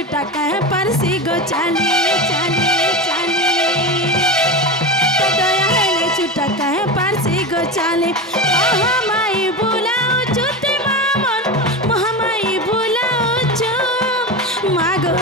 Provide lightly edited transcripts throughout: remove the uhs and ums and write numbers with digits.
छुटा कहे परसी गो चाली चाली चाली तो दया हेले छुटा कहे परसी गो चाली महामाई बुलाओ चुते मामन महामाई बुलाओ चु मागो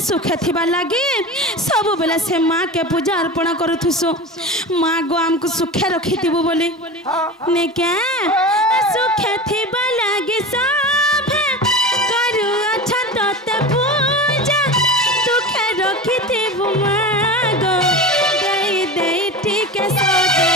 सुखे थिबा लगे सब बेला से माँ के पूजा अर्पण करुथुसु माँ गो आमको सुखे रखी थिबु बोले ने क्या सुखे थिबा लगे सब करू अच्छा तते पूजा सुखे रखी थिबु माँ गो दे दे ठीक सजे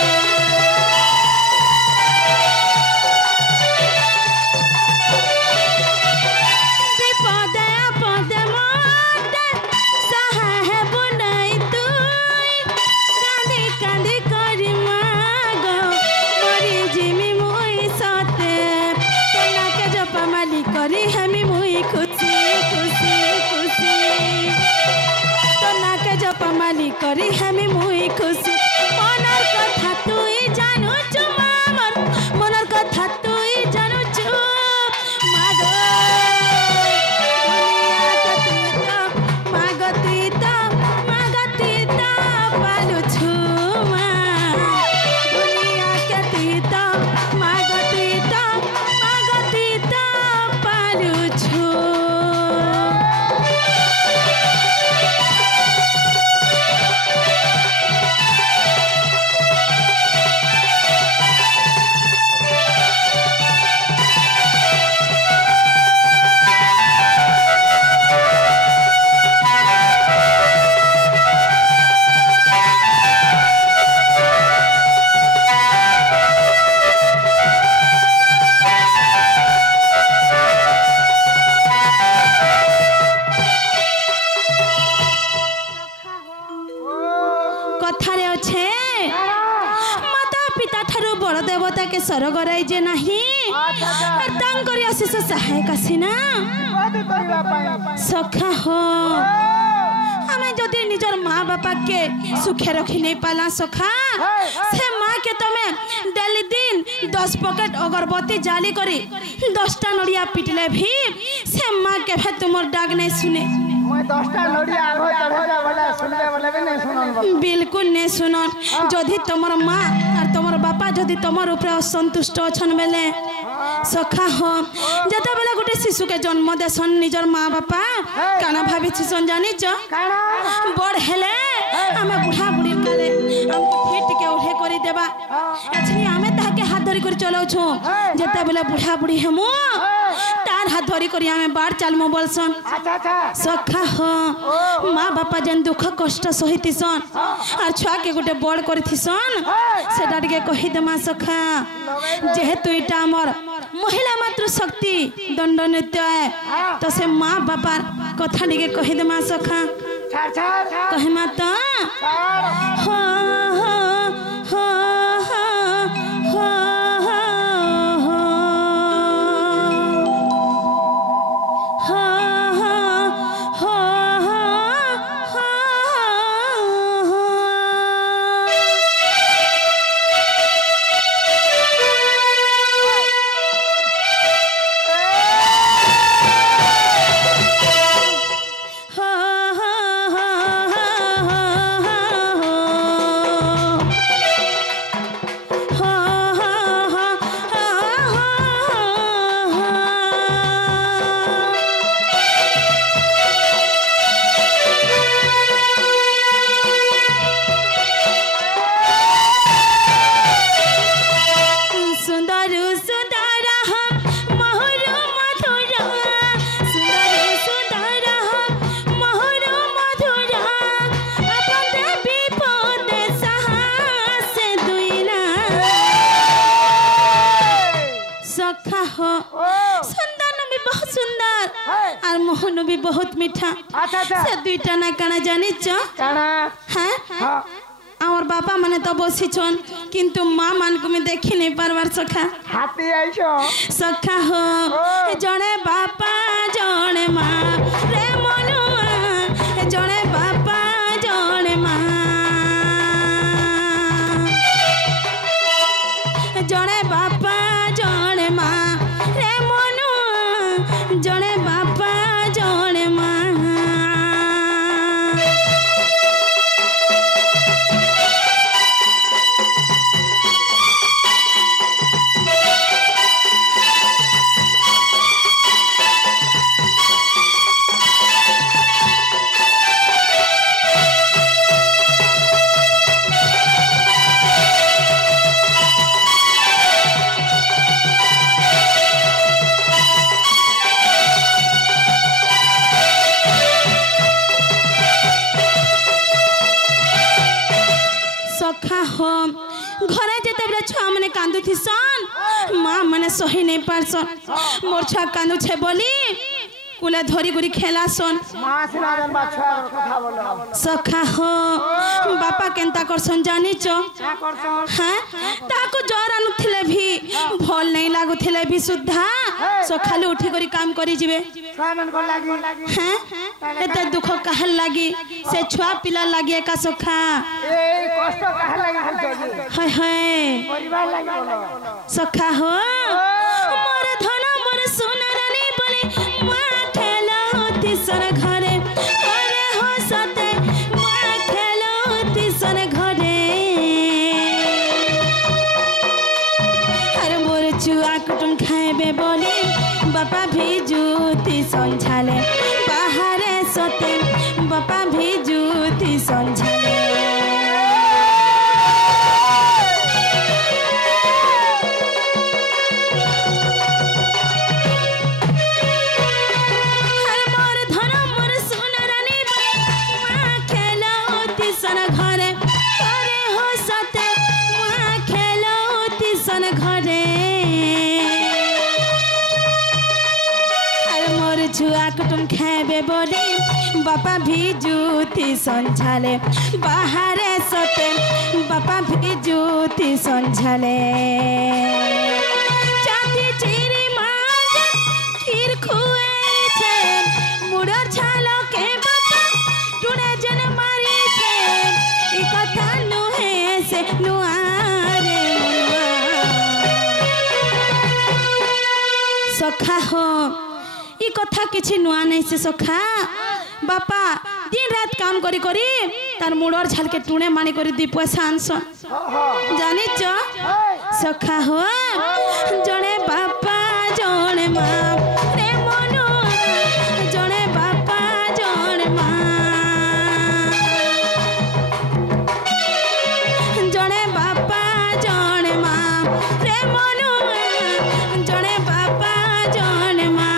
करी हमें मुई खुशी मनर कथा तुई जानू छु मामर मनर कथा तुई जानू छु मागो मागती तो पालू छु मा दुनिया के तीता मागती तो पालू छु सरग राइजे नहीं तांकर आशीष सहायक आसीना सखा हो हमें जदि निजर माँ बापा के सुखे रखी नहीं पाला सखा से माँ के तमे डेली दिन 10 पॉकेट अगरबत्ती जाली करी 10टा नड़िया पिटले भी से माँ के भे तुमर डाक नहीं सुने बिल्कुल नहीं सुनन जदि तुमर माँ और तुमर बापा जदि तुमर ऊपर असंतुष्ट अछन बेले सखा हो जता बेला गोटे शिशु के जन्म देसन निजर माँ बापा काना भाभी छिसन जानी छ बड़ हेले हमें बुढ़ा बुढ़ी काले हमको फिट के उठे करी देबा एछनी हमें ताके हाथ धरी कर चलो छु जता बेला बुढ़ा बुढ़ी हमु तार हाथ धरी करी हमें बाढ़ चालमो बोलसन सखा हो माँ बापा जन दुख कष्ट सहितिसन और छुआ के गोटे बड़ करथिसन सेटा के कहि देमा सखा जेहेतु इटा हमर महिला मातृ शक्ति दंड नृत्य है तो से माँ बापा कथा टिके कहि देमा सखा कहे माता हो हो हो मोहन भी बहुत मीठा अच्छा अच्छा से दुईटा ना काना जानिच काना हाँ हां आवर बापा माने तो बसी छन किंतु मां मान को मैं देखि नहीं पारबार सखा हाथी आइछो सखा हो जणे बापा जणे मां रे मनुआ जणे बापा जणे मां जणे बापा जणे मां रे मनुआ जणे बापा जणे मां सखा हो घरे जेते बेले छुआ मने कांदु थिसन मां मने सही नहीं पारसन मोर छुआ कांदु छे बोली कुले धरी गुरी खेलासन मां सिनारन बाछा कथा बोलो सखा हो बापा केनता करसन जानिचो क्या करसन हां ताको जर आनुथिले भी भल नहीं लागुथिले भी सुद्धा सखाले उठी करी काम करी जिवे सामान को लागी हां एते दुख काहल लागी से छुआ पिला लागी एका सखा ए कष्ट काहे लागी बोलछो हाय हाय परिवार लागी बोलो सखा हो मोर धन मोर सोना रानी बोले मां खेलो तिसर घरे अरे हो सते मां खेलो तिसर घरे अरे मोर चुआ कुटुम खाएबे बोले बापा भी जूती संझाले बाहरे सते बापा भी जूती संझाले घरे अरे हो सते वहाँ खेलो तिसन घरे अरे मोर छुआ कुटुम खाएबे बोले बापा भी जूती संझाले बाहरे सते बापा भी जूती संझाले चांदी चिरी मांग खीर खुए छे मुड़र झालो के बापा टुने जन मारी कथा नुहे से नुआरे सखा हो ई कथा किछि नुआ नहीं से सखा बापा दिन रात काम करी करी तार मुड़र झाल के टुणे मानी करी दी पैसा आनसन जानी छ सखा हो जणे बापा जणे मां रे मनु जणे बापा जणे मां जणे बापा जणे मां रे मनु जणे बापा जणे मां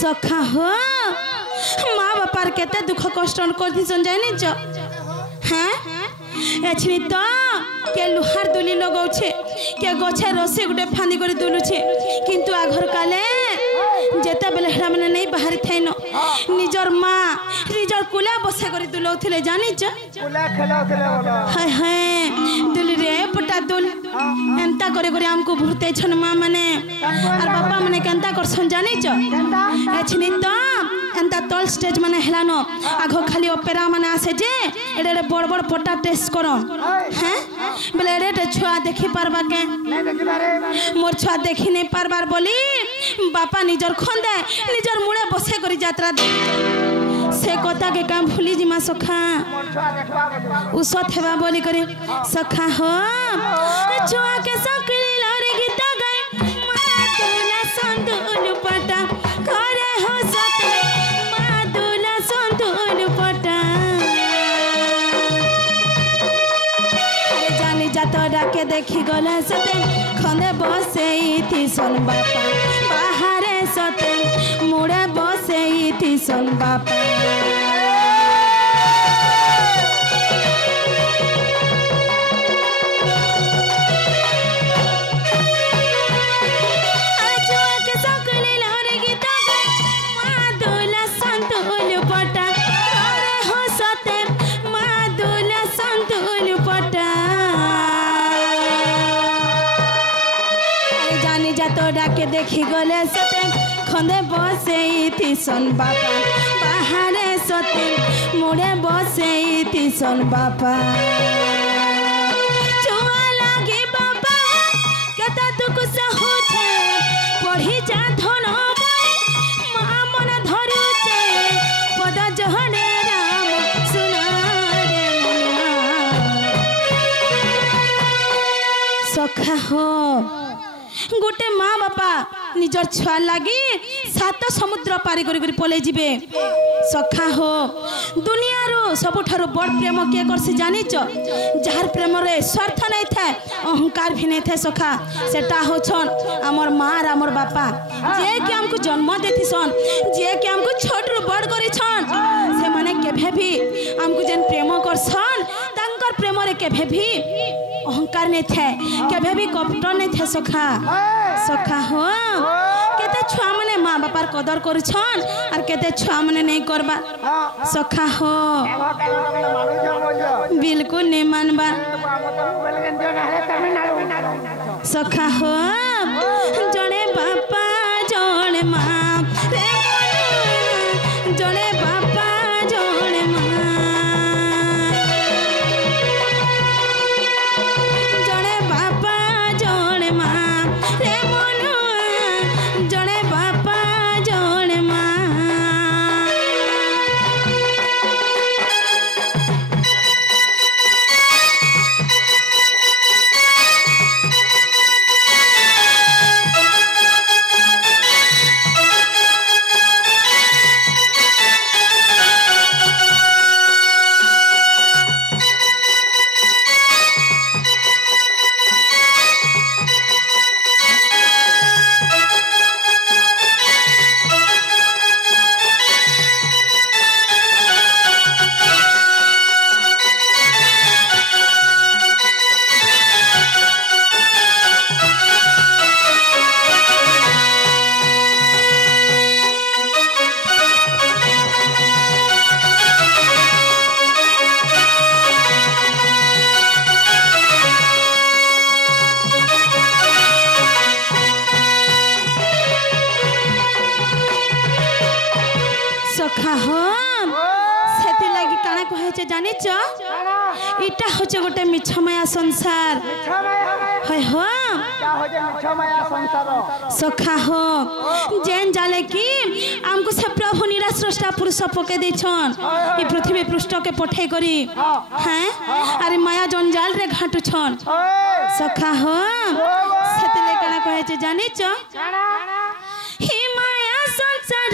सखा हो माँ बापार केते दुख कष्ट कर दिसन जानी छ हैं एछनी तो के लुहार दुली लगाउछे के गछे रसे गुटे फांदी कर दुलुछे किंतु आघर काले जेते बेले हेरा माने नहीं बाहरी थैन निजर माँ निजर कुला बसे कर दुलौथिले जानी छ कुला खेलाउथिले बोलो हाय हाय दुली रे पटा दुल एंता करे करे हमको भूरते छन माँ माने और बापा माने केंता करसन जानी छ एछनी तो एंता तल स्टेज माने हेलान आगो खाली ऑपेरा माने आसे जे एडे बड़ बड़ पट्टा टेस्ट करो हैं बेले एडे छुआ देखि पारबा के नहीं देखि बारे मोर छुआ देखि नहीं पारबार बोली बापा निजर खंदे निजर मुड़े बसे करी यात्रा से कथा के काम भूली जिमा सखा मोर छुआ देखबा बोली उसत हेबा बोली करे सखा हो छुआ के सकली लरे गीत गाय मादुला संतुल पटा करे हो सते मादुला संतुल पटा जानी जातो डाके देखी गला सते खंदे बसे थी सन बापा बाहरे सते मुड़े बसे थी सन बापा डाके देखी गले सते खंदे बसे थी सन बापा बाहरे सते मुड़े बसे थी सन बापा छुआ लागे बापा केता दुख सहुचे पढ़ी जा धन मां मन धरुचे पद जहने राम सुना रे सखा हो गोटे माँ बापा निजर छुआ लगी 7 समुद्र पारी करी पले जिबे सखा हो दुनिया रो सबुठारो बड़ प्रेम के करसी जानिच जार प्रेम रे स्वार्थ नहीं था अहंकार भी नहीं था सखा सेटा होछन हमर माँ और हमर बापा जे कि हमको जन्म देती सन जे कि हमको छोट रो बड़ करी छन से माने केभे भी हमको जन प्रेम करसन तांकर प्रेम रे केभे भी अहंकार नहीं थे केभे भी कपट नहीं थे सखा सखा हो केते छुआ माने माँ बापार कदर करुछन और केते छुआ माने नहीं करबा सखा हो बिल्कुल नहीं मानबा सखा हो जने बापा जने माँ जने बापा जने माँ जने बापा जने माँ रे मनु जने बापा जने माँ सखा हो सेति लागी काना कहे छे जानि छ इटा होचे गोटे मिछमाया संसार है हो सखा हो जेन जाले कि हमको से प्रभु निराश्रष्टा पुरुष पके दे छन ई पृथ्वी पृष्ठ के पठे करी हैं अरे माया जंजाल रे घाटु छन सखा हो सेति ले काना कहे छे जानि छ ही माया संसार